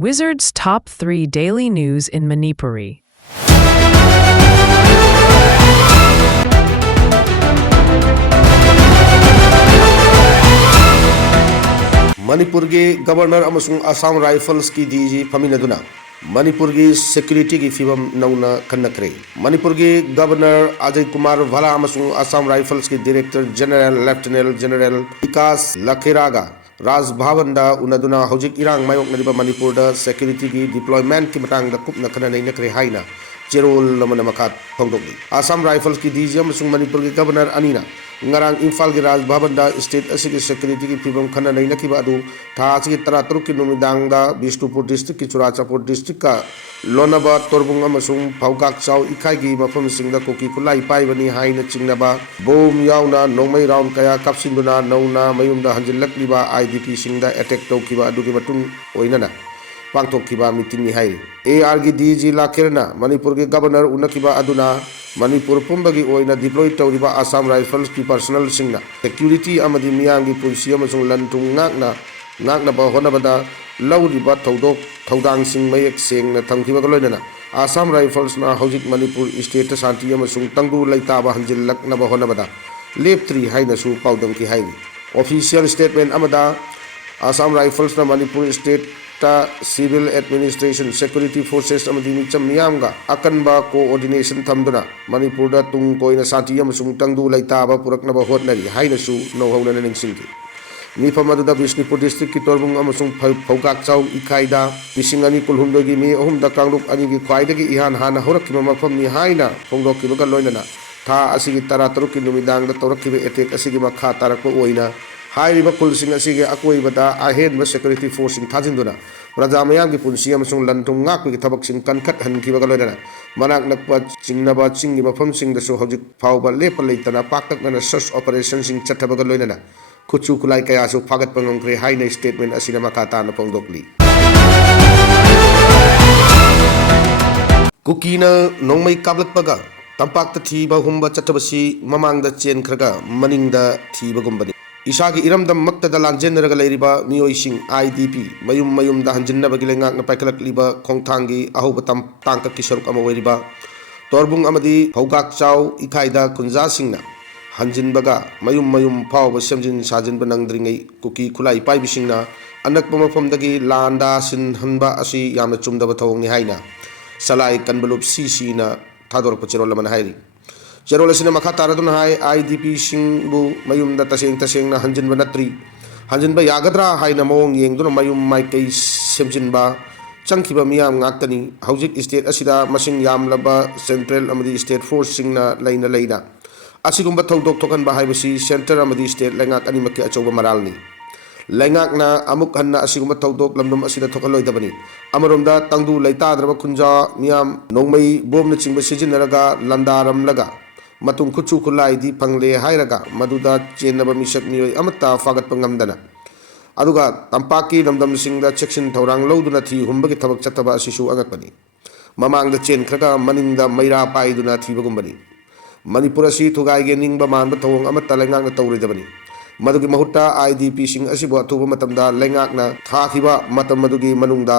Wizard's Top 3 Daily News in Manipuri. Manipur के governor अमसुंग Assam Rifles की DG फमिनदुना Manipur की security की फिवम नौना खन्नखरे मणिपुर के गवर्नर अजय कुमार भला अमसुंग असम राइफल्स के डायरेक्टर जनरल लेफ्टिनेंट जनरल विकास लखेरागा राजभवन दा उनदुना हौजिक इरांग मायोकनरिबा मणिपुर दा सिक्योरिटी की डिप्लॉयमेंट की मतंग दा कुपना खननैनखरे हाइना चेरोल लमन मखात फोंदोगली असम राइफल्स की डीजी अमसुंग मणिपुर के governor अनीना ngarang imphal gi raj bhavan da state asigi security ki phibam khana nei nakiba adu tha asigi tara taruk ki numidang da Bishnupur district ki Churachapur district ka lonaba torbung amasung phaugak chau ikhai gi mafam sing da koki kulai pai bani haina chingnaba bom yauna nongmai round kaya kapsinduna nauna mayum da hanjilak liba IDP sing da attack tawkiba adu gi matung oinana पांथोखिबा meeting नि हाई AR की DG लाखेरना मणिपुर के governor उनकिबा अदुना मणिपुर पुंबगी ओइना डिप्लॉय तौरिबा असम राइफल्स की पर्सनल सिंगना सिक्योरिटी अमदि मियांगी पुलिस अमसुंग लंटुंग नाकना होनबदा लौरिबा थौदांग सिंग मयक सेंगना थंखिबा गलोइना असम राइफल्स ना हौजिक मणिपुर स्टेट शांति अमसुंग तंगदु लैताबा हंजिलकनबा होनबदा लेप्त्री हाइनसु पाउदम की हाई ऑफिशियल स्टेटमेंट अमदा असम राइफल्स ना Manipur state civil administration security forces मियामगा अकनबा कोऑर्डिनेशन थमदुना मणिपुर दा तुंग कोइना शांति अमसुंग तंगदु लैताबा पुरकनबा होटनरी हाइनसु नौहौना निंगसिंगी मिफम अदुदा बिष्णुपुर डिस्ट्रिक्ट की तोरबुंग अमसुंग फौगाक चाउ इखाइदा लिसिंग अनि कुलहुमदगी मे अहुमदा कांगलुप अनि की ख्वाइदगी इहान हाना होरकिबा मफमनि हाइना फोंगदोकिबगा लोइनना था असिगी तरा तरुक की नुमिदांग दा तौरकिबा एटेक असिगी मखा तारकबा ओइना हाइरिबा कुलसिंग असिगे अकोइबदा अहेनबा सिक्योरिटी फोर्सिंग थाजिंदुना प्रजा मयांगी पुंसी अमसुंग लंथुंग ngaकपि थबकसिंग कनखत हनखिबगा लोइना मनाक नकपा चिंगनबा चिंगी मफमसिंग दसु हौजिक फावबा लेप लेतना पाकतकना सर्च ऑपरेशन सिंग चथबगा लोइना खुचु खुलाई कयासु फागत पंगंखरे हाइना स्टेटमेंट असिना मखाताना फोंगदोकली कुकीना नोंमै काबलकपगा तंपाकता थीबा हुंबा चथबसी ममांगदा चेनखरगा मनिंगदा थीबगुंबनी इसागी इरमदम मक्तदा लांजेनरगा लैरिबा मियोइसिंग IDP मयुम दा हंजिन्नबगी लेंगाकना पाइखलकलिबा खोंगथांगी अहोबा तांककी सरुक अमा ओइरिबा तोरबुंग अमदी फौगाक चाउ इखाइदा कुंजासिंगना हंजिनबगा मयुम फावबा सेमजिन साजिनबा नंगद्रिंगै कुकी खुलाई पाइबिसिंगना अनकपा मफमदगी लांदा सिनहनबा असि यामना चुमदबा थवंगनि हाइना सलाई कनबलुप CC ना थादोरपा चेरोल मन हाइरि चेरोल सिने मखा तारदुना हाई IDP सिंगबु मयुमदा तसेंग हंजिनबा नत्री हंजिनबा यागद्रा हाइना मवंग येंगदुना मयुम माइकै सेमजिनबा चंखिबा मियाम ngaktani हौजिक स्टेट असिदा मसिंग यामलबा सेंट्रल अमदी स्टेट फोर्स सिंगना लैना असिगुंबा थौदोक थोकनबा हाइबसी सेंटर अमदी स्टेट लैंगाक अनिमकि अचौबा मरालनी लैंगाकना अमुक हन्ना असिगुंबा थौदोक लमदम असिदा थोकलोइदबनी अमरोमदा तंगदु लैताद्रबा खुंजा मियाम नोंमै बोमना चिंबा सिजिनरगा लंदारमलगा मतुंग खुचु खुलाइदी फंगले हाइरगा मदुदा चेनबा मिसक मियोय अमता फागतपा ngamdana aduga tampaki namdam singda section thorang loduna thi humbagi thabak chataba asisu angakpani mamangda chen khraga maningda maira paiduna thibagumbani manipur asi thugai ge ningba manba thong amata lengang tawridabani madugi mahutta IDP sing asibu athuba matamda lengakna thakhiba matam madugi manungda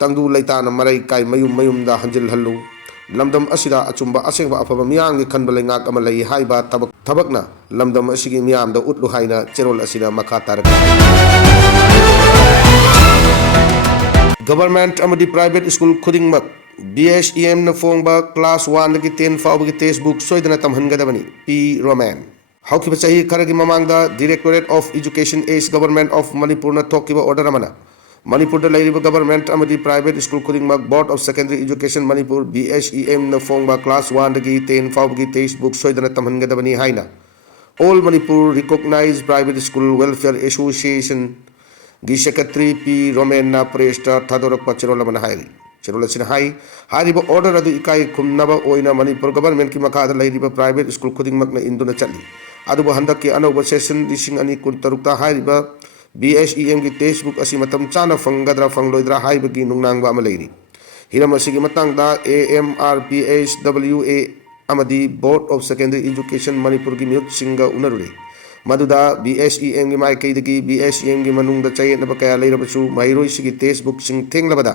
tangdu leitana marai kai mayum da hanjil hallu लमदम असिदा अचुंबा असेंबा अफबा मियांगी खनबा लेंगाक अमा लई हाइबा थबकना लमदम असिगी मियामदा उतलु हाइना चेरोल असिना मखा तारक government अमदी private school खुदिंगमक BSEM न फोंगबा क्लास 1 दगी 10 फाउबगी टेक्स्ट बुक सोइदना तमहनगदबनी P रोमैन हौखिबा चही खरगी ममांगदा directorate of education as government of Manipur न थोकिबा ऑर्डर अमना मणिपुर गवर्नमेंट प्राइवेट स्कूल खुदिंगमक board of secondary education Manipur BSEM न फोंगबा क्लास 1 दगी 10 फाउबगी टेक्स्ट बुक सोइदना तमहनगदबनी हाइना all Manipur recognised private school welfare association गी सेक्रेटरी P रोमैन ना प्रेस्टा थादोरकपा चेरोलमन हाइरि चेरोलसिन हाइरिबा ऑर्डर अदु इकाई खुमनबा ओइना मणिपुर गवर्नमेंट की मखादा लैरिबा प्राइवेट स्कूल खुदिंगमक न इंदुना चली अदुबा हंदकि अनौबा सेशन 2023 हाइरिबा BSEM की टेक्स्ट बुक असी मतम चाना फंगद्रा फंगलोइद्रा हाइबगी नुंगनांगबा अमा लैरि हिरम असिगी मतंगदा AMRPHWA अमदी board of secondary education Manipur की मिहुत सिंगा उनरुरे मदुदा BSEM की माइकईदगी BSEM की मनुंगदा चयेतनब कया लेरबसु महिरोइसिगी टेक्स्ट बुक सिंग थेंगलबदा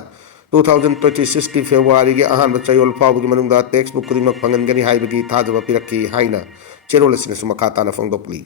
2026 की फेब्रुआरी की अहानब चयोल फाउबगी मनुंगदा टेक्स्ट बुक खुदिमक फंगनगनी हाइबगी थाजब पिरक्की हाइना चेरोल असिनसु मखा ताना फोंदोक्ली।